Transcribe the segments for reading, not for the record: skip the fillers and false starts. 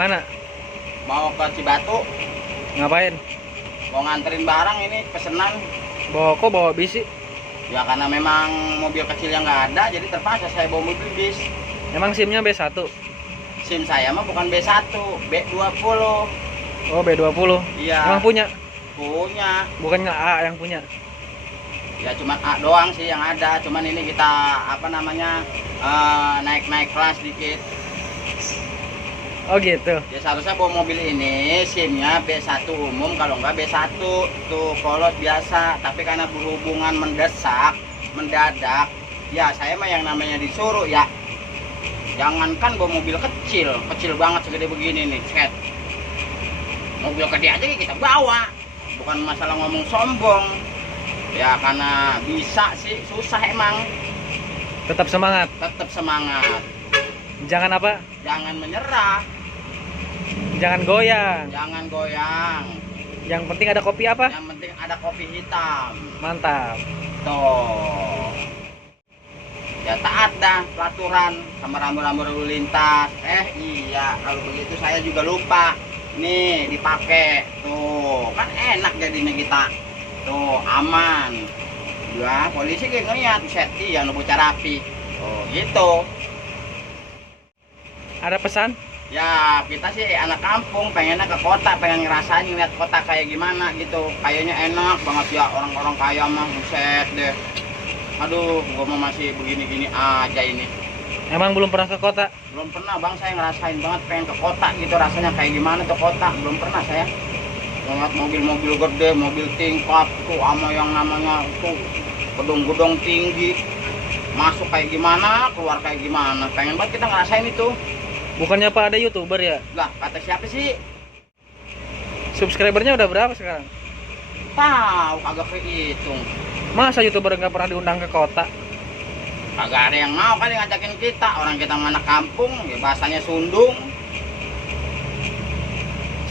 kemana? Mau ke Cibatu, Ngapain? mau nganterin barang ini pesenan. Bawa bis sih? Ya karena memang mobil kecil yang nggak ada, jadi terpaksa saya bawa mobil bis. Emang SIM-nya B1? SIM saya mah bukan B1, B20. Oh, B20. Iya. Emang punya? Punya. Bukannya A yang punya? Ya cuman A doang sih yang ada. Cuman ini kita apa namanya naik-naik kelas dikit. Oh gitu. Ya seharusnya bawa mobil ini SIM-nya B1 umum, kalau nggak B1 tuh polos biasa. Tapi karena berhubungan mendesak, mendadak, ya saya mah yang namanya disuruh ya. Jangankan bawa mobil kecil, kecil banget segede begini nih, set. Mobil gede aja kita bawa. Bukan masalah ngomong sombong. Ya karena bisa sih, susah emang. Tetap semangat. Tetap semangat. Jangan apa? Jangan menyerah. Jangan goyang. Jangan goyang. Yang penting ada kopi apa? Yang penting ada kopi hitam. Mantap. Tuh. Ya taat dah peraturan sama rambu-rambu lalu lintas. Iya, kalau begitu saya juga lupa. Nih dipakai. Tuh, kan enak jadinya kita. Tuh, aman. Ya, polisi kayak ngeliat, set yang bocah rapi. Oh, gitu. Ada pesan? Ya kita sih anak kampung, pengennya ke kota, pengen ngerasain ngeliat kota kayak gimana gitu. Kayaknya enak banget ya, orang-orang kaya mah, buset deh. Aduh, gua mau masih begini-gini aja ini. Emang belum pernah ke kota? Belum pernah bang, saya ngerasain banget pengen ke kota gitu, rasanya kayak gimana tuh kota. Belum pernah saya ngeliat mobil-mobil gede, mobil tingkat tuh, sama yang namanya tuh gedung-gedung tinggi. Masuk kayak gimana, keluar kayak gimana. Pengen banget kita ngerasain itu. Bukannya Pak ada YouTuber ya? Lah, kata siapa sih? Subscribernya udah berapa sekarang? Tahu, kagak kehitung. Masa YouTuber nggak pernah diundang ke kota? Kagak ada yang mau kali ngajakin kita. Orang kita anak kampung, ya bahasanya sundung.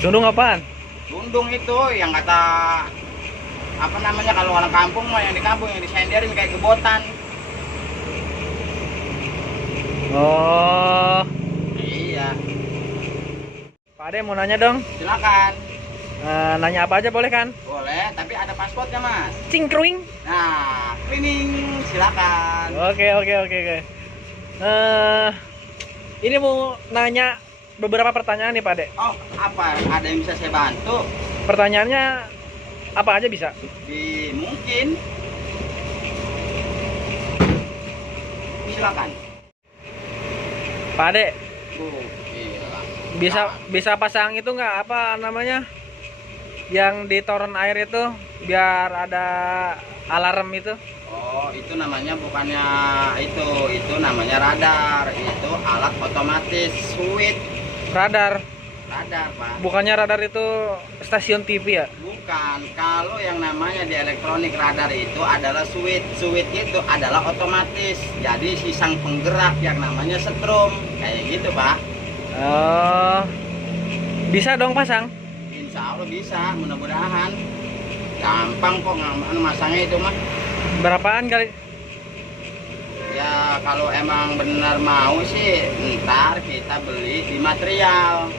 Sundung apaan? Sundung itu yang kata apa namanya, kalau orang kampung mah yang di kampung yang disenderin kayak kebotan. Oh, Iya, Pak Ade mau nanya dong. silakan. Nanya apa aja boleh kan? Boleh, tapi ada pasportnya mas. Cingkruing. Nah, cleaning, silakan. Oke. Ini mau nanya beberapa pertanyaan nih Pak Ade. Oh, apa? Ada yang bisa saya bantu? Pertanyaannya apa aja bisa? Mungkin. Silakan. Pak Ade, Gila. bisa pasang itu nggak, apa namanya, yang di toren air itu biar ada alarm itu? Oh, itu namanya bukannya itu namanya radar. Itu alat otomatis switch. Radar. Radar, Pak. Bukannya radar itu stasiun TV ya? Bukan. Kalau yang namanya di elektronik radar itu adalah switch. Switch itu adalah otomatis. Jadi sisang penggerak yang namanya setrum. Kayak gitu, Pak. Oh, bisa dong pasang? Insya Allah bisa, mudah-mudahan. Gampang kok masangnya itu mah. Berapaan kali? Ya kalau emang benar mau sih, ntar kita beli di material.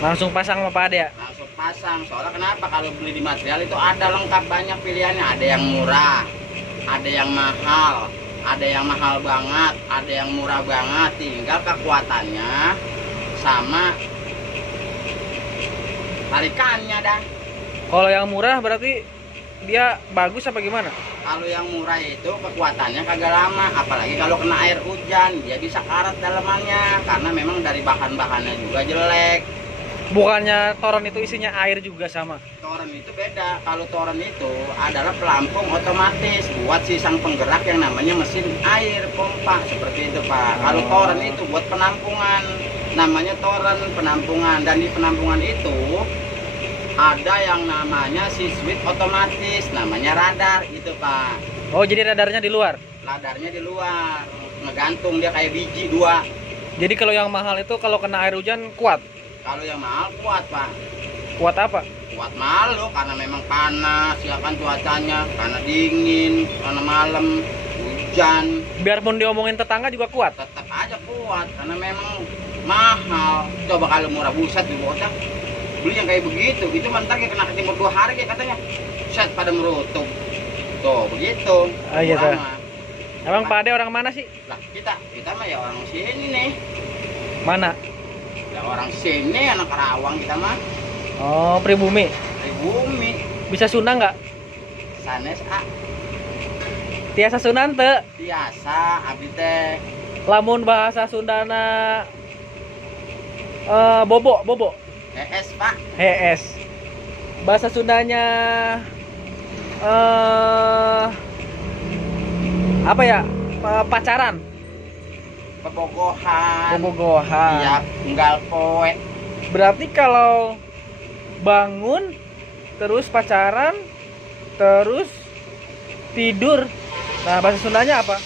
Langsung pasang sama Pak Ade ya? Langsung pasang. Soalnya kenapa, kalau beli di material itu ada lengkap banyak pilihannya. Ada yang murah, ada yang mahal, ada yang mahal banget, ada yang murah banget. Tinggal kekuatannya sama tarikannya dah. Kalau yang murah berarti dia bagus apa gimana? Kalau yang murah itu kekuatannya kagak lama, apalagi kalau kena air hujan dia bisa karat dalamannya, karena memang dari bahan-bahannya juga jelek. Bukannya toren itu isinya air juga sama? Toren itu beda. Kalau toren itu adalah pelampung otomatis buat sisang penggerak yang namanya mesin air pompa, seperti itu Pak. Kalau toren itu buat penampungan, namanya toren penampungan. Dan di penampungan itu ada yang namanya si switch otomatis, namanya radar itu Pak. Oh, jadi radarnya di luar? Radarnya di luar, ngegantung dia kayak biji dua. Jadi kalau yang mahal itu kalau kena air hujan kuat? Kalau yang mahal kuat Pak. Kuat apa? Kuat malu, karena memang panas ya kan cuacanya, karena dingin, karena malam hujan. Biarpun diomongin tetangga juga kuat? Tetap aja kuat, karena memang mahal. Coba kalau murah buset di bocah beli yang kayak begitu, itu mantar kayak kena timur 2 hari kayak katanya. Set pada merutuk. Tuh begitu. Oh iya tuh. Murah mah. Emang Pak Ade orang mana sih? Lah kita mah ya orang sini nih. Mana? Ya orang sini, anak Karawang kita mah. Oh, pribumi. Bumi. Bisa Sunda nggak? Sanes A. Tiasa Sunan teu. Biasa abdi teh. Lamun bahasa Sundana bobo. ES Pak. HS. Bahasa Sundanya apa ya? Pacaran. Pebogohan. Bobogohan. Iya, tinggal poe. Berarti kalau bangun terus pacaran terus tidur. Nah, bahasa Sundanya apa?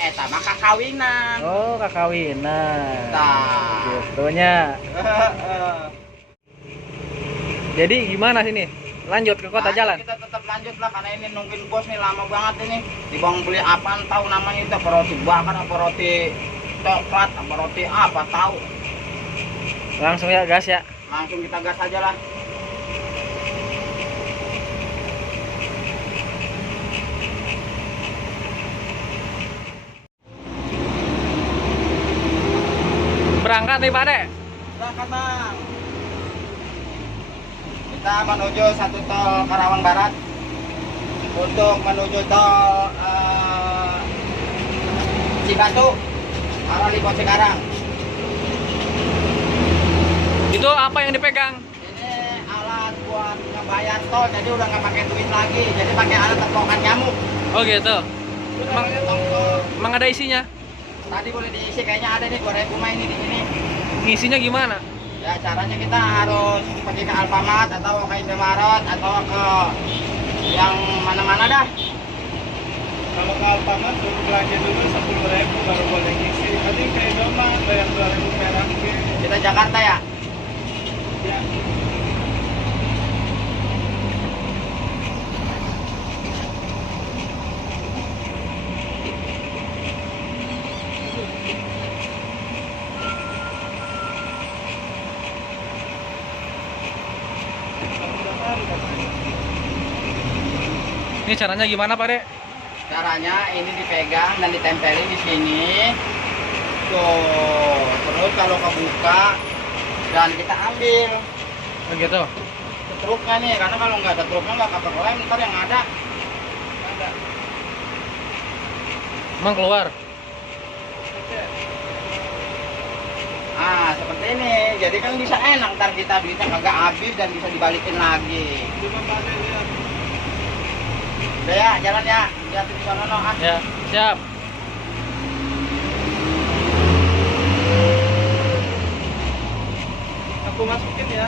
Eta mah kakawinan. Oh, kakawinan. Tah. Gitunya. Jadi gimana sini? Lanjut ke kota jalan. Kita tetap lanjut lah karena ini nungguin bos nih lama banget ini. Dibang beli apaan tahu namanya itu, apa roti bakar, apa roti coklat, apa roti apa tahu. Langsung ya gas ya. Langsung kita gas aja lah. Berangkat nih Pak Ade. Berangkat Bang. Kita menuju satu tol Karawang Barat untuk menuju tol Cibatu arah Lipo Cikarang. Itu apa yang dipegang? Ini alat buat ngebayar tol, jadi udah nggak pakai duit lagi, jadi pakai alat tempokan nyamuk. Oh gitu. Udah Emang, pakai tongkol. emang ada isinya? Tadi boleh diisi, kayaknya ada nih 2.000 mah ini di sini. Ngisinya gimana? Ya caranya kita harus pergi ke Alfamart atau ke Indomaret atau ke yang mana-mana dah. Kalau ke Alfamart suruh belanja dulu 10.000 baru boleh ngisi. Nanti ke Indomaret bayar 2.000 perak. Kita Jakarta ya. Ya. Ini caranya gimana Pak De? Caranya ini dipegang dan ditempelin di sini. Tuh, terus kalau kebuka dan kita ambil Oh gitu. truknya nih, karena kalau nggak ada truknya nggak kapal lem, ntar yang ada. Emang keluar? Ah, seperti ini. Jadi kan bisa enak, ntar kita duitnya kagak habis dan bisa dibalikin lagi. Cuma pada lihat. Udah ya, jalan ya. Lihat di sana no. Ah. Ya, siap. Aku masukin ya.